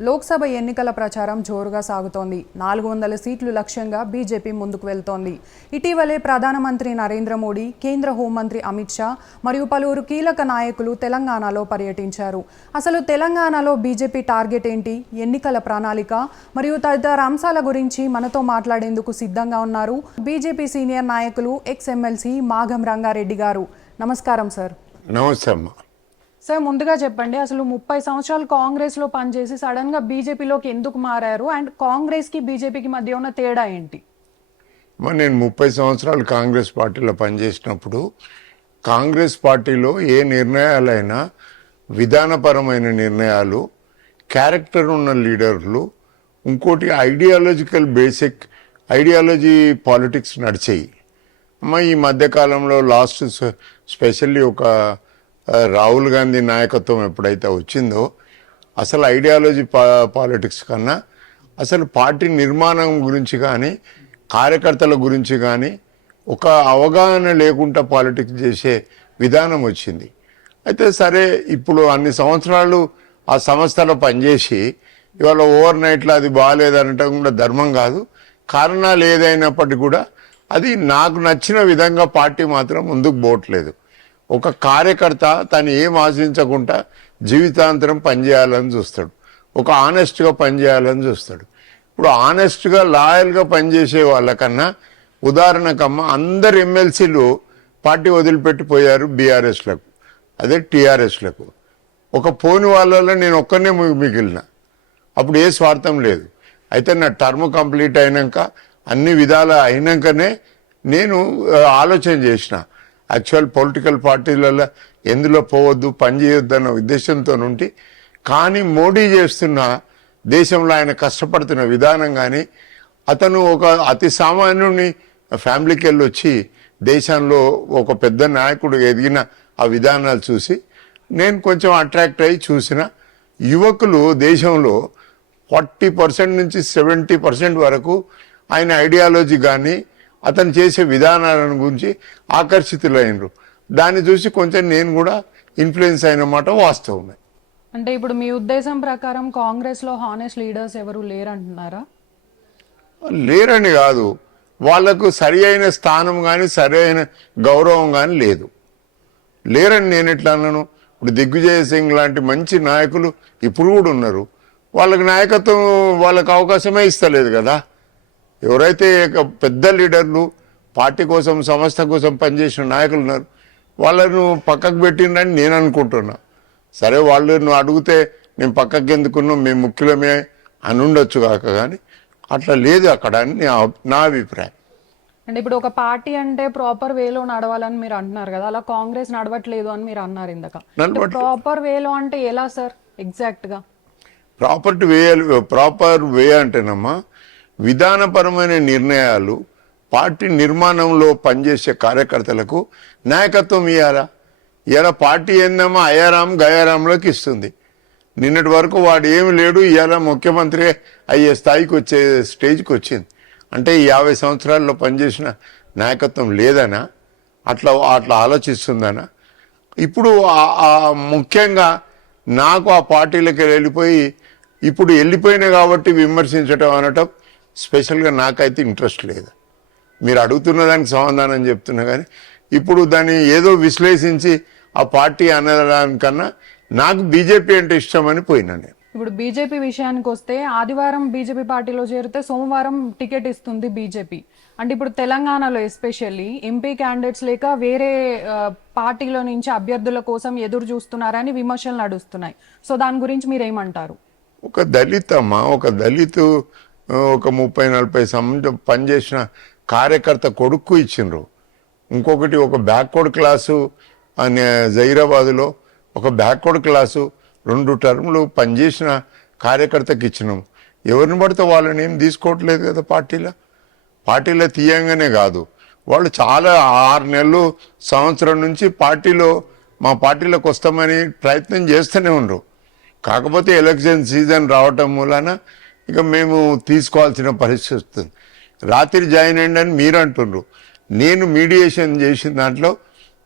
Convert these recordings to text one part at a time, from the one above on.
లోక్సభ ఎన్నికల ప్రచారం జోరుగా సాగుతోంది. నాలుగు వందల సీట్లు లక్ష్యంగా బీజేపీ ముందుకు వెళ్తోంది. ఇటీవలే ప్రధానమంత్రి నరేంద్ర మోడీ కేంద్ర హోంమంత్రి అమిత్ షా మరియు పలువురు కీలక నాయకులు తెలంగాణలో పర్యటించారు. అసలు తెలంగాణలో బీజేపీ టార్గెట్ ఏంటి? ఎన్నికల ప్రణాళిక మరియు తదితర అంశాల గురించి మనతో మాట్లాడేందుకు సిద్ధంగా ఉన్నారు బీజేపీ సీనియర్ నాయకులు ఎక్స్ ఎమ్మెల్సీ మాఘం రంగారెడ్డి గారు. నమస్కారం సార్. నమస్తే సార్ ముందుగా చెప్పండి అసలు ముప్పై సంవత్సరాలు కాంగ్రెస్లో పనిచేసి సడన్గా బీజేపీలోకి ఎందుకు మారారు? అండ్ కాంగ్రెస్కి బీజేపీకి మధ్య ఉన్న తేడా ఏంటి? మరి నేను ముప్పై సంవత్సరాలు కాంగ్రెస్ పార్టీలో పనిచేసినప్పుడు కాంగ్రెస్ పార్టీలో ఏ నిర్ణయాలైనా విధానపరమైన నిర్ణయాలు క్యారెక్టర్ ఉన్న లీడర్లు ఇంకోటి ఐడియాలజికల్ బేసిక్ ఐడియాలజీ పాలిటిక్స్ నడిచేయి. అమ్మ ఈ మధ్యకాలంలో లాస్ట్ స్పెషల్లీ ఒక రాహుల్ గాంధీ నాయకత్వం ఎప్పుడైతే వచ్చిందో అసలు ఐడియాలజీ పా పాలిటిక్స్ కన్నా అసలు పార్టీ నిర్మాణం గురించి కానీ కార్యకర్తల గురించి కానీ ఒక అవగాహన లేకుండా పాలిటిక్స్ చేసే విధానం వచ్చింది. అయితే సరే ఇప్పుడు అన్ని సంవత్సరాలు ఆ సంస్థలో పనిచేసి ఇవాళ ఓవర్ నైట్లో అది బాగాలేదనటం కూడా ధర్మం కాదు. కారణాలు ఏదైనప్పటికీ కూడా అది నాకు నచ్చిన విధంగా పార్టీ మాత్రం ముందుకు పోవట్లేదు. ఒక కార్యకర్త తను ఏం ఆశించకుండా జీవితాంతరం పనిచేయాలని చూస్తాడు. ఒక ఆనెస్ట్గా పనిచేయాలని చూస్తాడు. ఇప్పుడు ఆనెస్ట్గా లాయల్గా పనిచేసే వాళ్ళకన్నా ఉదాహరణకమ్మ అందరు ఎమ్మెల్సీలు పార్టీ వదిలిపెట్టిపోయారు బీఆర్ఎస్లకు అదే టీఆర్ఎస్లకు. ఒక పోని వాళ్ళలో నేను ఒక్కనే మిగిలిన. అప్పుడు ఏ స్వార్థం లేదు. అయితే నా టర్మ్ కంప్లీట్ అయినాక అన్ని విధాలు అయినాకనే నేను ఆలోచన చేసిన. యాక్చువల్ పొలిటికల్ పార్టీలలో ఎందులో పోవద్దు పని చేయొద్దు అన్న ఉద్దేశంతో ఉంటే కానీ మోడీ చేస్తున్న దేశంలో ఆయన కష్టపడుతున్న విధానం కానీ అతను ఒక అతి సామాన్యుని ఫ్యామిలీకి వెళ్ళి వచ్చి దేశంలో ఒక పెద్ద నాయకుడు ఎదిగిన ఆ విధానాలు చూసి నేను కొంచెం అట్రాక్ట్ అయ్యి చూసిన యువకులు దేశంలో ఫార్టీ పర్సెంట్ నుంచి సెవెంటీ పర్సెంట్ వరకు ఆయన ఐడియాలజీ కానీ అతను చేసే విధానాలను గురించి ఆకర్షితులైనరు. దాన్ని చూసి కొంచెం నేను కూడా ఇన్ఫ్లుయెన్స్ అయిన మాట వాస్తవమే. అంటే ఇప్పుడు మీ ఉద్దేశం ప్రకారం కాంగ్రెస్లో హానెస్ట్ లీడర్స్ ఎవరు లేరంటున్నారా? లేరని కాదు. వాళ్ళకు సరి అయిన స్థానం కానీ సరి అయిన గౌరవం కానీ లేదు. లేరని నేను ఎట్లా అన్నాను ఇప్పుడు దిగ్విజయ్ సింగ్ లాంటి మంచి నాయకులు ఇప్పుడు కూడా ఉన్నారు. వాళ్ళకి నాయకత్వం వాళ్ళకి అవకాశమే ఇస్తలేదు కదా. ఎవరైతే పెద్ద లీడర్లు పార్టీ కోసం సంస్థ కోసం పనిచేసిన నాయకులు ఉన్నారు వాళ్ళను పక్కకు పెట్టిండ్రని నేను అనుకుంటున్నా. సరే వాళ్ళు నువ్వు అడిగితే నేను పక్కకి ఎందుకున్నాం? మేము ముఖ్యులమే అని ఉండొచ్చు కాక కానీ అట్లా లేదు అక్కడ అని నా- అభిప్రాయం. అంటే ఇప్పుడు ఒక పార్టీ అంటే ప్రాపర్ వేలో నడవాలని మీరు అంటున్నారు కదా అలా కాంగ్రెస్ నడవట్లేదు అని మీరు అన్నారు ఇందాక. ప్రాపర్ వేలో అంటే ఎలా సార్ ఎగ్జాక్ట్గా ప్రాపర్ వే ప్రాపర్ వే అంటేనమ్మా విధానపరమైన నిర్ణయాలు పార్టీ నిర్మాణంలో పనిచేసే కార్యకర్తలకు నాయకత్వం ఇవ్వాలా ఇలా పార్టీ ఏందమ్మా? అయారాం గయారాంలోకి ఇస్తుంది. నిన్నటి వరకు వాడు ఏమి లేడు ఇలా ముఖ్యమంత్రి అయ్యే స్థాయికి వచ్చే స్టేజ్కి వచ్చింది. అంటే యాభై సంవత్సరాల్లో పనిచేసిన నాయకత్వం లేదనా? అట్లా అట్లా ఆలోచిస్తుందనా? ఇప్పుడు ముఖ్యంగా నాకు ఆ పార్టీలకి వెళ్ళిపోయి ఇప్పుడు వెళ్ళిపోయినా కాబట్టి విమర్శించటం అనటం స్పెషల్గా నాకైతే ఇంట్రెస్ట్ లేదు. మీరు అడుగుతున్న దానికి సమాధానం చెప్తున్నా కానీ ఇప్పుడు దాన్ని ఏదో విశ్లేషించి ఆ పార్టీ అనడానికన్నా నాకు బీజేపీ అంటే ఇష్టమని పోయినా నేను. ఇప్పుడు బీజేపీ విషయానికి వస్తే ఆదివారం బీజేపీ పార్టీలో చేరితే సోమవారం టికెట్ ఇస్తుంది బీజేపీ. అంటే ఇప్పుడు తెలంగాణలో ఎస్పెషల్లీ ఎంపీ క్యాండిడేట్స్ లేక వేరే పార్టీలో నుంచి అభ్యర్థుల కోసం ఎదురు చూస్తున్నారని విమర్శలు నడుస్తున్నాయి. సో దాని గురించి మీరు ఏమంటారు ఒక దళిత్ అమ్మ ఒక దళితు ఒక ముప్పై నలభై సంవత్సరం పనిచేసిన కార్యకర్త కొడుకు ఇచ్చిండ్రు. ఇంకొకటి ఒక బ్యాక్వర్డ్ క్లాసు అనే జైరాబాదులో ఒక బ్యాక్వర్డ్ క్లాసు రెండు టర్ములు పనిచేసిన కార్యకర్తకి ఇచ్చినాం. ఎవరిని పడితే వాళ్ళని ఏం తీసుకోవట్లేదు కదా పార్టీలో? పార్టీలో తీయంగానే కాదు. వాళ్ళు చాలా ఆరు నెలలు సంవత్సరం నుంచి పార్టీలో మా పార్టీలోకి వస్తామని ప్రయత్నం చేస్తూనే ఉండరు. కాకపోతే ఎలక్షన్ సీజన్ రావటం మూలాన ఇక మేము తీసుకోవాల్సిన పరిస్థితి వస్తుంది. రాత్రి జాయిన్ అయ్యండి అని మీరు అంటుండ్రు నేను మీడియేషన్ చేసిన దాంట్లో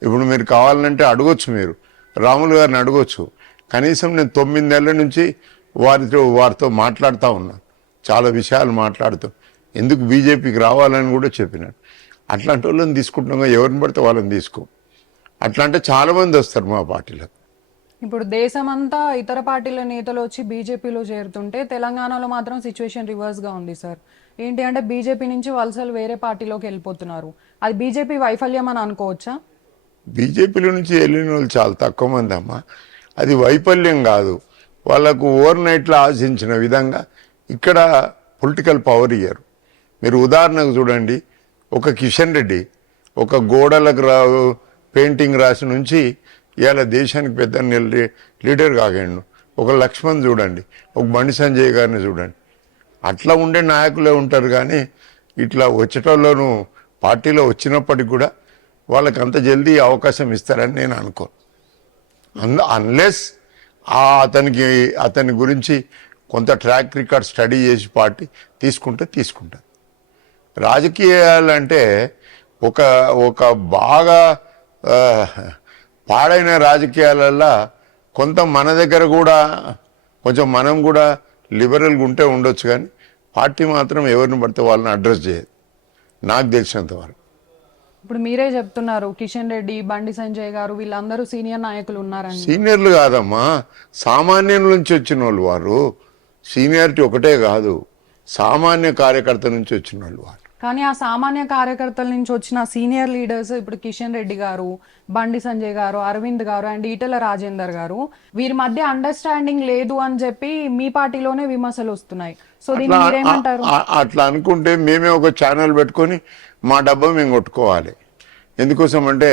ఇప్పుడు మీరు కావాలంటే అడగొచ్చు మీరు. రాములు గారిని అడగొచ్చు. కనీసం నేను తొమ్మిది నెలల నుంచి వారితో వారితో మాట్లాడుతూ ఉన్నాను చాలా విషయాలు మాట్లాడుతూ. ఎందుకు బీజేపీకి రావాలని కూడా చెప్పినాడు. అట్లాంటి వాళ్ళని తీసుకుంటున్నాం. ఎవరిని పడితే వాళ్ళని తీసుకో. అట్లా అంటే చాలామంది వస్తారు మా పార్టీలో. ఇప్పుడు దేశమంతా ఇతర పార్టీల నేతలు వచ్చి బీజేపీలో చేరుతుంటే తెలంగాణలో మాత్రం సిచ్యువేషన్ రివర్స్గా ఉంది సార్ ఏంటి అంటే బీజేపీ నుంచి వలసలు వేరే పార్టీలోకి వెళ్ళిపోతున్నారు. అది బీజేపీ వైఫల్యం అని అనుకోవచ్చా? బీజేపీలో నుంచి వెళ్ళిన వాళ్ళు చాలా తక్కువ మంది అమ్మా. అది వైఫల్యం కాదు. వాళ్ళకు ఓవర్ నైట్లో ఆశించిన విధంగా ఇక్కడ పొలిటికల్ పవర్ ఇయ్యరు. మీరు ఉదాహరణకు చూడండి ఒక కిషన్ రెడ్డి ఒక గోడలకు రా పెయింటింగ్ రాసి నుంచి ఇవాళ దేశానికి పెద్ద నిల్- లీడర్ కాగండు ఒక లక్ష్మణ్ చూడండి ఒక బండి సంజయ్ గారిని చూడండి. అట్లా ఉండే నాయకులే ఉంటారు కానీ ఇట్లా వచ్చేటోళ్ళను పార్టీలో వచ్చినప్పటికి కూడా వాళ్ళకి అంత జల్దీ అవకాశం ఇస్తారని నేను అనుకోను అన్ అన్లెస్ ఆ అతనికి అతని గురించి కొంత ట్రాక్ రికార్డ్ స్టడీ చేసి పార్టీ తీసుకుంటే తీసుకుంటుంది. రాజకీయాలంటే ఒక ఒక బాగా పాడైన రాజకీయాలల్లో కొంత మన దగ్గర కూడా కొంచెం మనం కూడా లిబరల్గా ఉంటే ఉండొచ్చు కానీ పార్టీ మాత్రం ఎవరిని పడితే వాళ్ళని అడ్రస్ చేయదు. నాకు తెలిసినంత వరకు. ఇప్పుడు మీరే చెప్తున్నారు కిషన్ రెడ్డి బండి సంజయ్ గారు వీళ్ళందరూ సీనియర్ నాయకులు ఉన్నారని. సీనియర్లు కాదమ్మా సామాన్యుల నుంచి వచ్చిన వాళ్ళు వారు. సీనియారిటీ ఒకటే కాదు సామాన్య కార్యకర్త నుంచి వచ్చిన వాళ్ళు వారు. కానీ ఆ సామాన్య కార్యకర్తల నుంచి వచ్చిన సీనియర్ లీడర్స్ ఇప్పుడు కిషన్ రెడ్డి గారు బండి సంజయ్ గారు అరవింద్ గారు అండ్ ఈటెల రాజేందర్ గారు వీరి మధ్య అండర్స్టాండింగ్ లేదు అని చెప్పి మీ పార్టీలోనే విమర్శలు వస్తున్నాయి. సో దీన్ని మీరేమంటారు? అట్లా అనుకుంటే మేమే ఒక ఛానల్ పెట్టుకొని మా డబ్బా మేము కొట్టుకోవాలి. ఎందుకోసం అంటే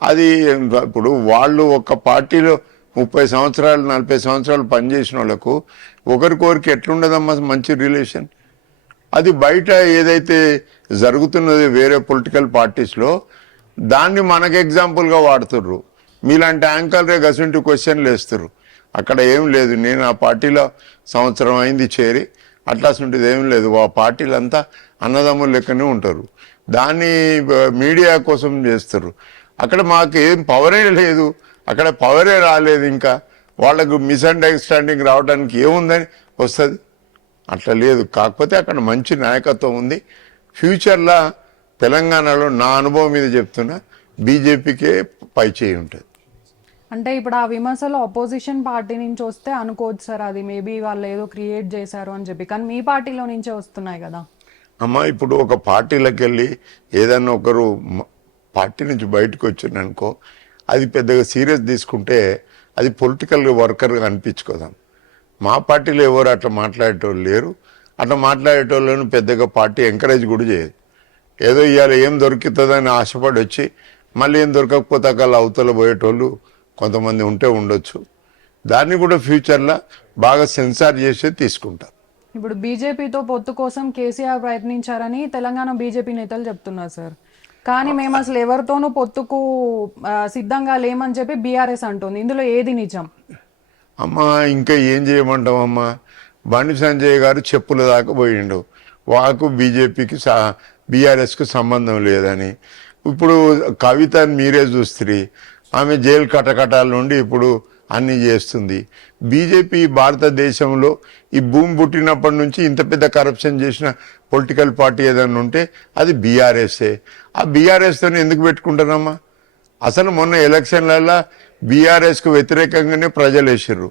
అది ఇప్పుడు వాళ్ళు ఒక పార్టీలో ముప్పై సంవత్సరాలు నలభై సంవత్సరాలు పనిచేసిన వాళ్ళకు ఒకరికొకరికి ఎట్లుండదమ్మా? మంచి రిలేషన్ అది బయట ఏదైతే జరుగుతున్నది వేరే పొలిటికల్ పార్టీస్లో దాన్ని మనకు ఎగ్జాంపుల్గా వాడుతుర్రు. మీలాంటి యాంకర్లే గసంటి క్వశ్చన్లు వేస్తారు అక్కడ ఏం లేదు నేను ఆ పార్టీలో సంవత్సరం అయింది చేరి అట్లాంటిది ఏం లేదు. ఆ పార్టీలంతా అన్నదమ్ముల లెక్కనే ఉంటారు. దాన్ని మీడియా కోసం చేస్తారు అక్కడ మాకు ఏం పవరే లేదు. అక్కడ పవరే రాలేదు ఇంకా. వాళ్ళకు మిస్అండర్స్టాండింగ్ రావడానికి ఏముందని వస్తుంది? అట్లా లేదు. కాకపోతే అక్కడ మంచి నాయకత్వం ఉంది. ఫ్యూచర్లో తెలంగాణలో నా అనుభవం మీద చెప్తున్నా బీజేపీకే పై చేయి ఉంటుంది. అంటే ఇప్పుడు ఆ విమర్శలు అపోజిషన్ పార్టీ నుంచి వస్తే అనుకోవచ్చు సార్. అది మేబీ వాళ్ళు ఏదో క్రియేట్ చేశారు అని చెప్పి. కానీ మీ పార్టీలో నుంచే వస్తున్నాయి కదా. అమ్మ ఇప్పుడు ఒక పార్టీలకు వెళ్ళి ఏదన్నా ఒకరు పార్టీ నుంచి బయటకు వచ్చిందనుకో అది పెద్దగా సీరియస్ తీసుకుంటే అది పొలిటికల్ వర్కర్గా అనిపించుకోదాం. మా పార్టీలో ఎవరు అట్లా మాట్లాడేటోళ్ళు లేరు. అట్లా మాట్లాడేటోళ్ళను పెద్దగా పార్టీ ఎంకరేజ్ కూడా చేయదు. ఏదో ఇవాళ ఏం దొరుకుతుందని ఆశపడి వచ్చి మళ్ళీ ఏం దొరకకపోతే అక్కడ అవతల పోయేటోళ్ళు కొంతమంది ఉంటే ఉండొచ్చు. దాన్ని కూడా ఫ్యూచర్లో బాగా సెన్సార్ చేసి తీసుకుంటారు. ఇప్పుడు బీజేపీతో పొత్తు కోసం కేసీఆర్ ప్రయత్నించారని తెలంగాణ బీజేపీ నేతలు చెప్తున్నారు సార్. కానీ మేము అసలు ఎవరితోనూ పొత్తుకు సిద్ధంగా లేమని చెప్పి బీఆర్ఎస్ అంటుంది. ఇందులో ఏది నిజం? అమ్మా ఇంకా ఏం చేయమంటాం అమ్మా? బండి సంజయ్ గారు చెప్పుల దాకా పోయిండు. వాకు బీజేపీకి సా బీఆర్ఎస్కు సంబంధం లేదని. ఇప్పుడు కవితని మీరే చూస్తుంది ఆమె జైలు కటకటాల నుండి ఇప్పుడు అన్ని చేస్తుంది. బీజేపీ భారతదేశంలో ఈ భూమి పుట్టినప్పటి నుంచి ఇంత పెద్ద కరప్షన్ చేసిన పొలిటికల్ పార్టీ ఏదైనా ఉంటే అది బీఆర్ఎస్ఏ. ఆ బీఆర్ఎస్తో ఎందుకు పెట్టుకుంటారమ్మా? అసలు మొన్న ఎలక్షన్లలో బీఆర్ఎస్కు వ్యతిరేకంగానే ప్రజలు వేసారు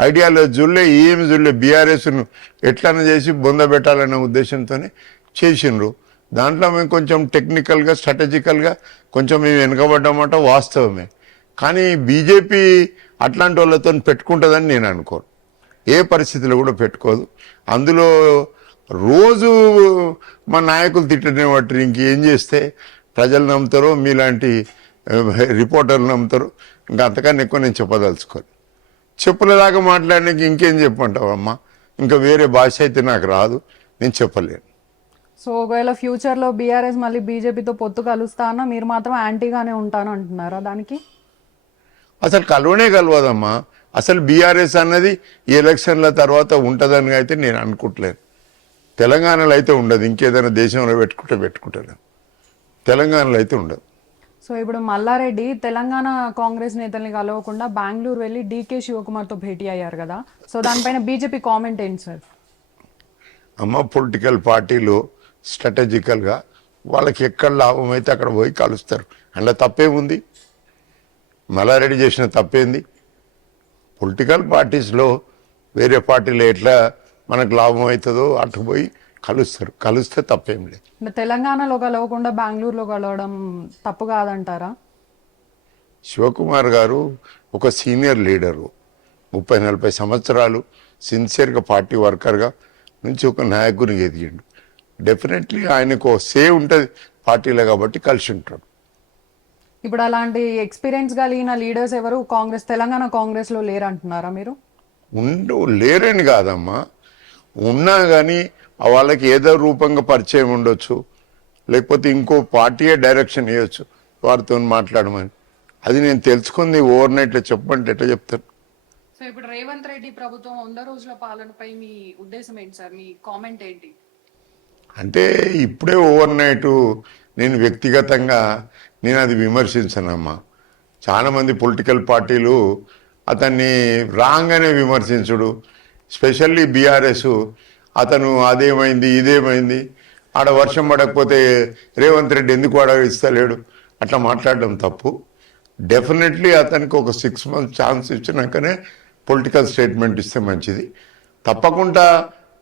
ఐడియాలో జుల్లే ఏం జుల్లే బీఆర్ఎస్ను ఎట్లనే చేసి బొంద పెట్టాలనే ఉద్దేశంతోనే చేసిండ్రు. దాంట్లో మేము కొంచెం టెక్నికల్గా స్ట్రాటజికల్గా కొంచెం మేము వెనుకబడ్డామాట వాస్తవమే. కానీ బీజేపీ అట్లాంటి వాళ్ళతో పెట్టుకుంటుందని నేను అనుకోను. ఏ పరిస్థితిలో కూడా పెట్టుకోదు. అందులో రోజు మా నాయకులు తిట్టనే వాటి ఇంకేం చేస్తే ప్రజలు నమ్ముతారో మీలాంటి రిపోర్టర్లు నమ్ముతారు. ఇంకా అంతకన్నా ఎక్కువ నేను చెప్పదలుచుకోను. చెప్పుల దాకా మాట్లాడడానికి ఇంకేం చెప్పంటావమ్మా ఇంకా వేరే భాష అయితే నాకు రాదు. నేను చెప్పలేను. సో ఒకవేళ ఫ్యూచర్లో బీఆర్ఎస్ మళ్ళీ బీజేపీతో పొత్తు కలుస్తానో మీరు మాత్రం యాంటీగానే ఉంటాను అంటున్నారా దానికి? అసలు కలవనే కలవదమ్మా. అసలు బీఆర్ఎస్ అన్నది ఈ ఎలక్షన్ల తర్వాత ఉంటుందని అయితే నేను అనుకుంటలేను. తెలంగాణలో అయితే ఉండదు. ఇంకేదైనా దేశంలో పెట్టుకుంటే పెట్టుకుంటాను తెలంగాణలో అయితే ఉండదు. సో ఇప్పుడు మల్లారెడ్డి తెలంగాణ కాంగ్రెస్ నేతల్ని కలవకుండా బెంగళూరు వెళ్ళి డీకే శివకుమార్తో భేటీ అయ్యారు కదా. సో దానిపైన బీజేపీ కామెంట్ ఏంటి సార్? అమ్మ పొలిటికల్ పార్టీలు స్ట్రాటజికల్గా వాళ్ళకి ఎక్కడ లాభం అయితే అక్కడ పోయి కలుస్తారు. అందులో తప్పేముంది? మల్లారెడ్డి చేసిన తప్పేంది? పొలిటికల్ పార్టీస్లో వేరే పార్టీలు ఎట్లా మనకు లాభం అవుతుందో అటు పోయి కలుస్తారు కలిస్తే తప్పేం లేదు. తెలంగాణలో కలవకుండా బెంగళూరులో కలవడం తప్పు కాదంటారా? శివకుమార్ గారు ఒక సీనియర్ లీడరు ముప్పై నలభై సంవత్సరాలు సిన్సియర్గా పార్టీ వర్కర్గా నుంచి ఒక నాయకునికి ఎదిగిండు. డెఫినెట్లీ ఆయనకు సే ఉంటుంది పార్టీలో కాబట్టి కలిసి ఉంటాడు. ఇప్పుడు అలాంటి ఎక్స్పీరియన్స్ కలిగిన లీడర్స్ ఎవరు? కాంగ్రెస్ తెలంగాణ కాంగ్రెస్లో లేరంటున్నారా మీరు? ఉండు లేరని కాదమ్మా. ఉన్నా కానీ వాళ్ళకి ఏదో రూపంగా పరిచయం ఉండొచ్చు లేకపోతే ఇంకో పార్టీయే డైరెక్షన్ ఇవ్వచ్చు వారితో మాట్లాడమని. అది నేను తెలుసుకుంది ఓవర్ నైట్లో చెప్పమంటే ఎట్లా చెప్తాను సో ఇప్పుడు రేవంత్ రెడ్డి ప్రభుత్వం వంద రోజుల పాలనపై మీ ఉద్దేశం ఏంటి సార్? మీ కామెంట్ ఏంటి? అంటే ఇప్పుడే ఓవర్ నైట్ నేను వ్యక్తిగతంగా నేను అది విమర్శించనమ్మా. చాలా మంది పొలిటికల్ పార్టీలు అతన్ని రాంగానే విమర్శించుడు. స్పెషల్లీ బీఆర్ఎస్ అతను అదేమైంది ఇదేమైంది? ఆడ వర్షం పడకపోతే రేవంత్ రెడ్డి ఎందుకు ఆడ అట్లా మాట్లాడడం తప్పు. డెఫినెట్లీ అతనికి ఒక సిక్స్ మంత్స్ ఛాన్స్ ఇచ్చినాకనే పొలిటికల్ స్టేట్మెంట్ ఇస్తే మంచిది. తప్పకుండా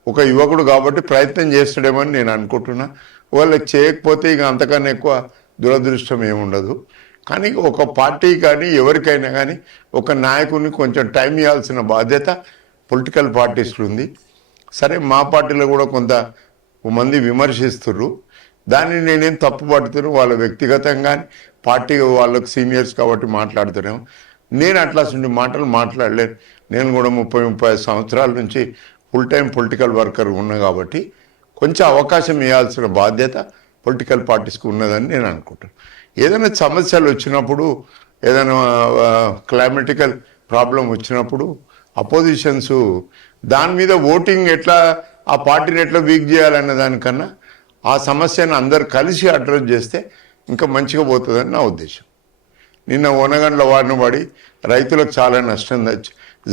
ఒక యువకుడు కాబట్టి ప్రయత్నం చేస్తాడేమని నేను అనుకుంటున్నా. వాళ్ళకి చేయకపోతే ఇక అంతకన్నా ఎక్కువ దురదృష్టం ఏముండదు. కానీ ఒక పార్టీ కానీ ఎవరికైనా కానీ ఒక నాయకుని కొంచెం టైం ఇవ్వాల్సిన బాధ్యత పొలిటికల్ పార్టీస్లో ఉంది. సరే మా పార్టీలో కూడా కొంత మంది విమర్శిస్తుర్రు. దాన్ని నేనేం తప్పు పడుతున్నాను వాళ్ళ వ్యక్తిగతంగా పార్టీ వాళ్ళకు సీనియర్స్ కాబట్టి మాట్లాడుతున్నాము నేను అట్లాంటి మాటలు మాట్లాడలేను. నేను కూడా ముప్పై ముప్పై ఐదు సంవత్సరాల నుంచి ఫుల్ టైం పొలిటికల్ వర్కర్ ఉన్నా కాబట్టి కొంచెం అవకాశం ఇవ్వాల్సిన బాధ్యత పొలిటికల్ పార్టీస్కి ఉన్నదని నేను అనుకుంటాను ఏదైనా సమస్యలు వచ్చినప్పుడు ఏదైనా క్లైమేటికల్ ప్రాబ్లం వచ్చినప్పుడు అపోజిషన్స్ దాని మీద ఓటింగ్ ఎట్లా ఆ పార్టీని ఎట్లా వీక్ చేయాలన్న దానికన్నా ఆ సమస్యను అందరు కలిసి అడ్రస్ చేస్తే ఇంకా మంచిగా పోతుందని నా ఉద్దేశం. నిన్న ఓనగండ్ల వాడిని వాడి రైతులకు చాలా నష్టం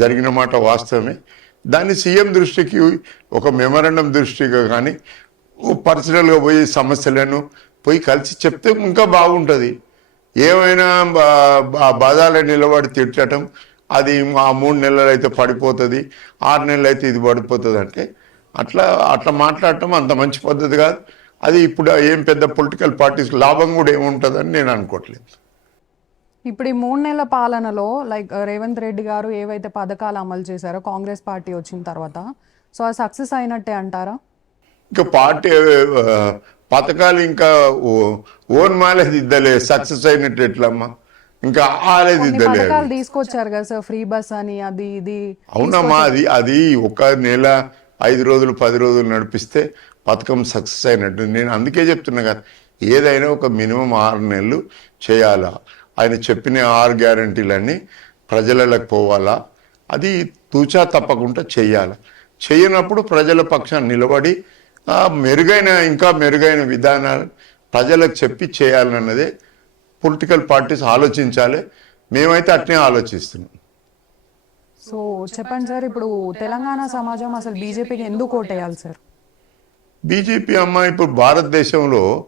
జరిగిన మాట వాస్తవమే. దాన్ని సీఎం దృష్టికి ఒక మెమరాండం దృష్టిగా కానీ పర్సనల్గా పోయి సమస్యలను పోయి కలిసి చెప్తే ఇంకా బాగుంటుంది. ఏమైనా బాధాలు నిలబడి తిట్టడం అది ఆ మూడు నెలలు అయితే పడిపోతుంది ఆరు నెలలు అయితే ఇది పడిపోతుంది అంటే అట్లా అట్లా మాట్లాడటం అంత మంచి పద్ధతి కాదు. అది ఇప్పుడు ఏం పెద్ద పొలిటికల్ పార్టీస్ లాభం కూడా ఏముంటుందని నేను అనుకోవట్లేదు ఇప్పుడు ఈ మూడు నెలల పాలనలో లైక్ రేవంత్ రెడ్డి గారు ఏవైతే పథకాలు అమలు చేశారో కాంగ్రెస్ పార్టీ వచ్చిన తర్వాత సో అది సక్సెస్ అయినట్టే అంటారా? ఇంకా పార్టీ ఆ, పథకాలు ఇంకా ఓన్ మాలేదు ఇద్దలే సక్సెస్ అయినట్టు ఎట్లమ్మా? ఇంకా ఆలేదు తీసుకొచ్చారు కదా సార్ ఫ్రీ బస్ అని అది ఇది అవునమ్మా అది అది ఒక నెల ఐదు రోజులు పది రోజులు నడిపిస్తే పథకం సక్సెస్ అయినట్టు. నేను అందుకే చెప్తున్నా కదా ఏదైనా ఒక మినిమం ఆరు నెలలు చేయాలా? ఆయన చెప్పిన ఆరు గ్యారంటీలన్నీ ప్రజలకు పోవాలా? అది తూచా తప్పకుండా చేయాలి? చేయనప్పుడు ప్రజల పక్షాన్ని నిలబడి మెరుగైన ఇంకా మెరుగైన విధానాలు ప్రజలకు చెప్పి చేయాలన్నదే పొలిటికల్ పార్టీస్ ఆలోచించాలి. మేమైతే అట్నే ఆలోచిస్తున్నాం. సో చెప్పండి సార్ ఇప్పుడు తెలంగాణ సమాజం అసలు బీజేపీకి ఎందుకు ఓటేయాలి సార్? బీజేపీ అమ్మ ఇప్పుడు భారతదేశంలో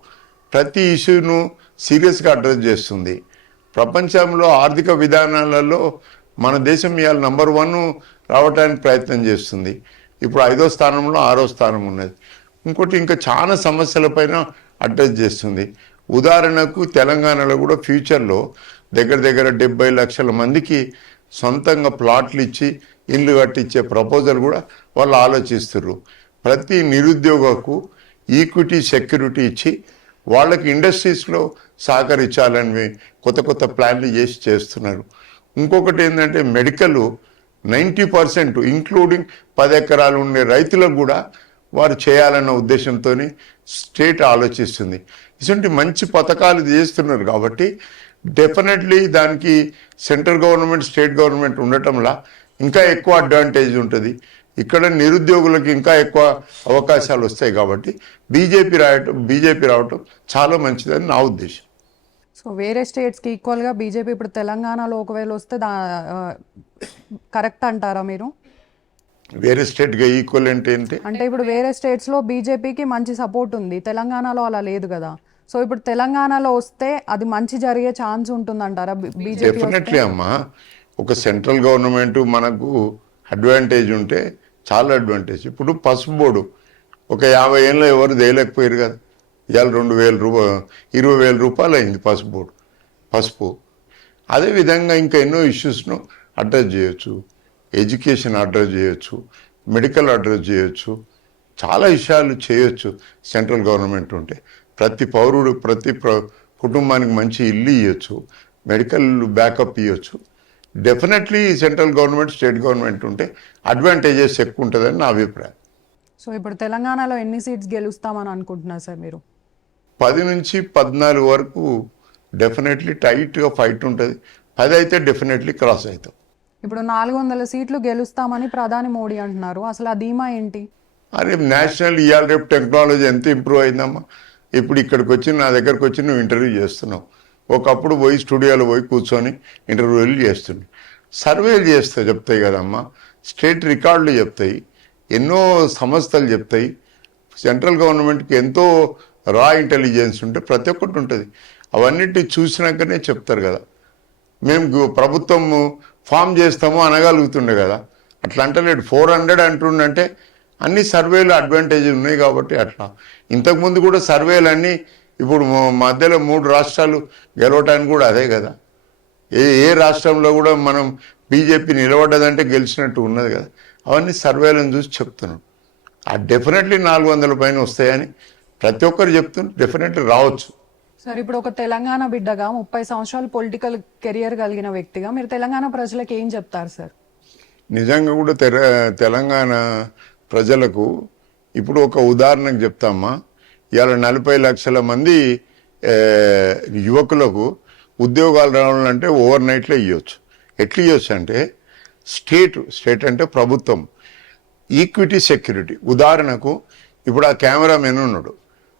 ప్రతి ఇష్యూను సీరియస్గా అడ్రస్ చేస్తుంది. ప్రపంచంలో ఆర్థిక విధానాలలో మన దేశం ఇవాళ నంబర్ వన్ రావడానికి ప్రయత్నం చేస్తుంది. ఇప్పుడు ఐదో స్థానంలో ఆరో స్థానం ఉన్నది. ఇంకోటి ఇంకా చాలా సమస్యలపైన అడ్రస్ చేస్తుంది. ఉదాహరణకు తెలంగాణలో కూడా ఫ్యూచర్లో దగ్గర దగ్గర డెబ్బై లక్షల మందికి సొంతంగా ప్లాట్లు ఇచ్చి ఇల్లు కట్టించే ప్రపోజల్ కూడా వాళ్ళు ఆలోచిస్తున్నారు ప్రతి నిరుద్యోగకు ఈక్విటీ సెక్యూరిటీ ఇచ్చి వాళ్ళకి ఇండస్ట్రీస్లో సహకరించాలని కొత్త కొత్త ప్లాన్లు చేసి చేస్తున్నారు. ఇంకొకటి ఏంటంటే మెడికల్ నైంటీ పర్సెంట్ ఇంక్లూడింగ్ పది ఎకరాలు ఉండే రైతులకు కూడా వారు చేయాలన్న ఉద్దేశంతో స్టేట్ ఆలోచిస్తుంది. ఇటువంటి మంచి పథకాలు చేస్తున్నారు కాబట్టి డెఫినెట్లీ దానికి సెంట్రల్ గవర్నమెంట్ స్టేట్ గవర్నమెంట్ ఉండటంలా ఇంకా ఎక్కువ అడ్వాంటేజ్ ఉంటుంది. ఇక్కడ నిరుద్యోగులకు ఇంకా ఎక్కువ అవకాశాలు వస్తాయి కాబట్టి బీజేపీ రావటం బీజేపీ రావటం చాలా మంచిదని నా ఉద్దేశం. సో వేరే స్టేట్స్కి ఈక్వల్గా బీజేపీ ఇప్పుడు తెలంగాణలో ఒకవేళ వస్తే దా కరెక్ట్ అంటారా మీరు? వేరే స్టేట్గా ఈక్వలెంట్ ఏంటి? అంటే ఇప్పుడు వేరే స్టేట్స్లో బీజేపీకి మంచి సపోర్ట్ ఉంది. తెలంగాణలో అలా లేదు కదా. సో ఇప్పుడు తెలంగాణలో వస్తే అది మంచి జరిగే ఛాన్స్ ఉంటుందంటారా? బీజేపీ డెఫినెట్లీ అమ్మా. ఒక సెంట్రల్ గవర్నమెంట్ మనకు అడ్వాంటేజ్ ఉంటే చాలా అడ్వాంటేజ్. ఇప్పుడు పసుపు బోర్డు. ఒక యాభై ఏళ్ళు ఎవరు తేలేకపోయారు కదా. ఇవాళ రెండు వేల రూపా ఇరవై వేల రూపాయలు అయింది పసుపు బోర్డు. పసుపు. అదేవిధంగా ఇంకా ఎన్నో ఇష్యూస్ను అడ్రస్ చేయొచ్చు. ఎడ్యుకేషన్ అడ్రస్ చేయొచ్చు. మెడికల్ అడ్రస్ చేయొచ్చు. చాలా విషయాలు చేయొచ్చు సెంట్రల్ గవర్నమెంట్ ఉంటే. ప్రతి పౌరుడు ప్రతి ప్ర- కుటుంబానికి మంచి ఇల్లు ఇవ్వచ్చు మెడికల్ బ్యాకప్ ఇవ్వచ్చు definitely central government state government ఉంటే అడ్వాంటేజెస్ ఎక్కువ ఉంటుందని నా అభిప్రాయం. సో ఇప్పుడు తెలంగాణలో ఎన్ని సీట్స్ గెలుస్తామని అనుకుంటున్నారు సార్ మీరు? పది నుంచి పద్నాలుగు వరకు డెఫినెట్లీ టైట్గా ఫైట్ ఉంటుంది. పది అయితే డెఫినెట్లీ క్రాస్ అవుతాం. ఇప్పుడు నాలుగు వందల సీట్లు గెలుస్తామని ప్రధాని మోడీ అంటున్నారు. అసలు ఆ ధీమా ఏంటి? అరే నేషనల్ ఇవాళ రేపు టెక్నాలజీ ఎంత ఇంప్రూవ్ అయిందమ్మా. ఇప్పుడు ఇక్కడికి వచ్చి నా దగ్గరకు వచ్చి నువ్వు ఇంటర్వ్యూ చేస్తున్నావు. ఒకప్పుడు పోయి స్టూడియోలో పోయి కూర్చొని ఇంటర్వ్యూలు చేస్తుండే. సర్వేలు చేస్తా చెప్తాయి కదమ్మా. స్టేట్ రికార్డులు చెప్తాయి. ఎన్నో సంస్థలు చెప్తాయి. సెంట్రల్ గవర్నమెంట్కి ఎంతో రా ఇంటెలిజెన్స్ ఉంటే ప్రతి ఒక్కటి ఉంటుంది. అవన్నిటి చూసినాకనే చెప్తారు కదా. మేము ప్రభుత్వము ఫామ్ చేస్తాము అనగలుగుతుండే కదా. అట్లా అంటలేడు. ఫోర్ హండ్రెడ్ అంటుండంటే అన్ని సర్వేలు అడ్వాంటేజ్ ఉన్నాయి కాబట్టి అట్లా. ఇంతకుముందు కూడా సర్వేలు అన్నీ ఇప్పుడు మధ్యలో మూడు రాష్ట్రాలు గెలవటానికి కూడా అదే కదా. ఏ ఏ రాష్ట్రంలో కూడా మనం బీజేపీ నిలబడ్డదంటే గెలిచినట్టు ఉన్నది కదా. అవన్నీ సర్వేలను చూసి చెప్తున్నాం. ఆ డెఫినెట్లీ నాలుగు వందల పైన వస్తాయని ప్రతి ఒక్కరు చెప్తున్నారు. డెఫినెట్లీ రావచ్చు. సార్ ఇప్పుడు ఒక తెలంగాణ బిడ్డగా ముప్పై సంవత్సరాలు పొలిటికల్ కెరియర్ కలిగిన వ్యక్తిగా మీరు తెలంగాణ ప్రజలకు ఏం చెప్తారు సార్? నిజంగా కూడా తెలంగాణ ప్రజలకు ఇప్పుడు ఒక ఉదాహరణకు చెప్తామా? ఇవాళ నలభై లక్షల మంది యువకులకు ఉద్యోగాలు రావాలంటే ఓవర్ నైట్లో ఇవ్వచ్చు ఎట్లా ఇవ్వచ్చు అంటే స్టేట్ స్టేట్ అంటే ప్రభుత్వం. Equity security. ఉదాహరణకు ఇప్పుడు ఆ కెమెరామెన్ ఉన్నాడు.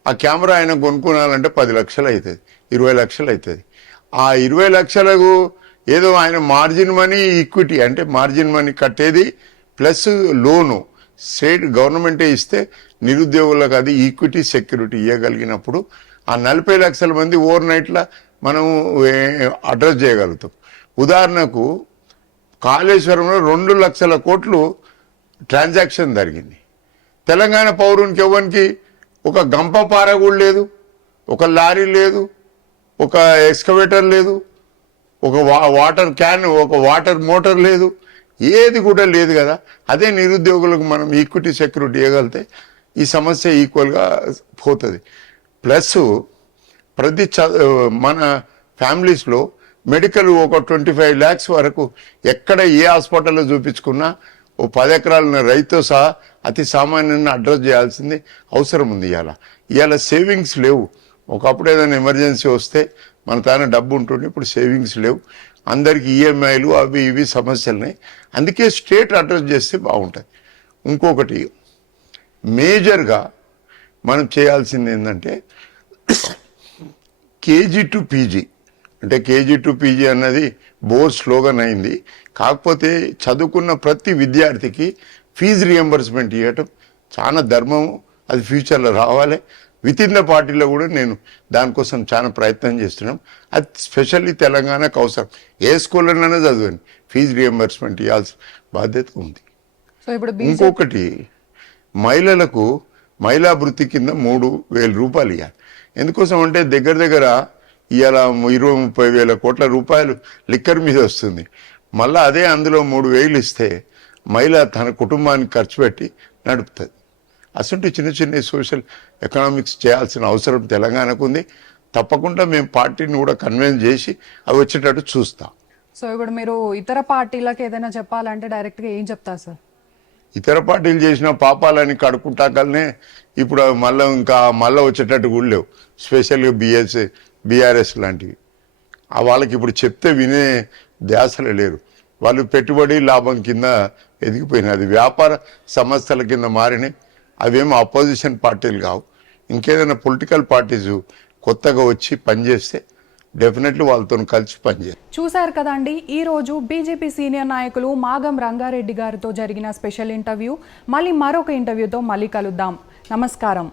ఆ కెమెరా ఆయన కొనుక్కోవాలంటే పది లక్షలు అవుతుంది ఇరవై లక్షలు అవుతుంది ఆ ఇరవై లక్షలకు ఏదో ఆయన మార్జిన్ మనీ ఈక్విటీ అంటే మార్జిన్ మనీ కట్టేది ప్లస్ లోను స్టేట్ గవర్నమెంటే ఇస్తే నిరుద్యోగులకు అది ఈక్విటీ సెక్యూరిటీ ఇవ్వగలిగినప్పుడు ఆ నలభై లక్షల మంది ఓవర్ నైట్లా మనం అడ్రస్ చేయగలుగుతాం. ఉదాహరణకు కాళేశ్వరంలో రెండు లక్షల కోట్లు ట్రాన్సాక్షన్ జరిగింది. తెలంగాణ పౌరునికి ఎవరికి? ఒక గంప పార కూడా లేదు ఒక లారీ లేదు ఒక ఎక్స్కవేటర్ లేదు ఒక వా- వాటర్ క్యాన్ ఒక వాటర్ మోటార్ లేదు ఏది కూడా లేదు కదా. అదే నిరుద్యోగులకు మనం ఈక్విటీ సెక్యూరిటీ ఇవ్వగలితే ఈ సమస్య ఈక్వల్గా పోతుంది. ప్లస్ ప్రతి చ మన ఫ్యామిలీస్లో మెడికల్ ఒక ట్వంటీ ఫైవ్ ల్యాక్స్ వరకు ఎక్కడ ఏ హాస్పిటల్లో చూపించుకున్నా ఓ పది ఎకరాల రైతు సహా అతి సామాన్యాన్ని అడ్రస్ చేయాల్సింది అవసరం ఉంది ఇవాళ ఇవాళ సేవింగ్స్ లేవు. ఒకప్పుడు ఏదైనా ఎమర్జెన్సీ వస్తే మన తాన డబ్బు ఉంటుంది ఇప్పుడు సేవింగ్స్ లేవు. అందరికి ఈఎంఐలు అవి ఇవి సమస్యలని అందుకే స్టేట్ అడ్రస్ చేస్తే బాగుంటుంది. ఇంకొకటి మేజర్గా మనం చేయాల్సింది ఏంటంటే కేజీ టు పీజీ. అంటే కేజీ టు పీజీ అన్నది బోర్ స్లోగన్ అయింది. కాకపోతే చదువుకున్న ప్రతి విద్యార్థికి ఫీజు రియంబర్స్మెంట్ ఇవ్వటం చాలా ధర్మం. అది ఫ్యూచర్లో రావాలి. విత్ ఇన్ ద పార్టీలో కూడా నేను దానికోసం చాలా ప్రయత్నం చేస్తున్నాం. అది స్పెషల్లీ తెలంగాణకు అవసరం. ఏ స్కూల్లోనైనా చదవండి. ఫీజు రియంబర్స్మెంట్ ఇవ్వాల్సిన బాధ్యత ఉంది. ఇంకొకటి మహిళలకు మహిళా వృత్తి కింద మూడు వేల రూపాయలు ఇవ్వాలి ఎందుకోసం అంటే దగ్గర దగ్గర ఇవాళ ఇరవై ముప్పై వేల కోట్ల రూపాయలు లిక్కర్ మీద వస్తుంది. మళ్ళీ అదే అందులో మూడు వేలు ఇస్తే మహిళ తన కుటుంబానికి ఖర్చు పెట్టి నడుపుతుంది. అసలు చిన్న చిన్న సోషల్ ఎకనామిక్స్ చేయాల్సిన అవసరం తెలంగాణకు ఉంది. తప్పకుండా మేము పార్టీని కూడా కన్విన్స్ చేసి అవి వచ్చేటట్టు చూస్తాం. సో ఇప్పుడు మీరు ఇతర పార్టీలకు ఏదైనా చెప్పాలంటే డైరెక్ట్గా ఏం చెప్తారు సార్? ఇతర పార్టీలు చేసిన పాపాలని కడుక్కుంటాకల్నే ఇప్పుడు అవి మళ్ళీ ఇంకా మళ్ళీ వచ్చేటట్టు కూడా లేవు. స్పెషల్గా బిఎస్ బీఆర్ఎస్ లాంటివి. ఆ వాళ్ళకి ఇప్పుడు చెప్తే వినే ధ్యాసలు లేరు. వాళ్ళు పెట్టుబడి లాభం కింద ఎదిగిపోయినాయి అది వ్యాపార సంస్థల కింద మారినాయి. అవేమో అపోజిషన్ పార్టీలు కావు. ఇంకేదైనా పొలిటికల్ పార్టీస్ కొత్తగా వచ్చి పనిచేస్తే డెఫినెట్లీ వాళ్ళతో కలిసి పనిచేస్తాం చూశారు కదండి ఈ రోజు బీజేపీ సీనియర్ నాయకులు మాగం రంగారెడ్డి గారితో జరిగిన స్పెషల్ ఇంటర్వ్యూ. మళ్ళీ మరొక ఇంటర్వ్యూతో మళ్ళీ కలుద్దాం. నమస్కారం.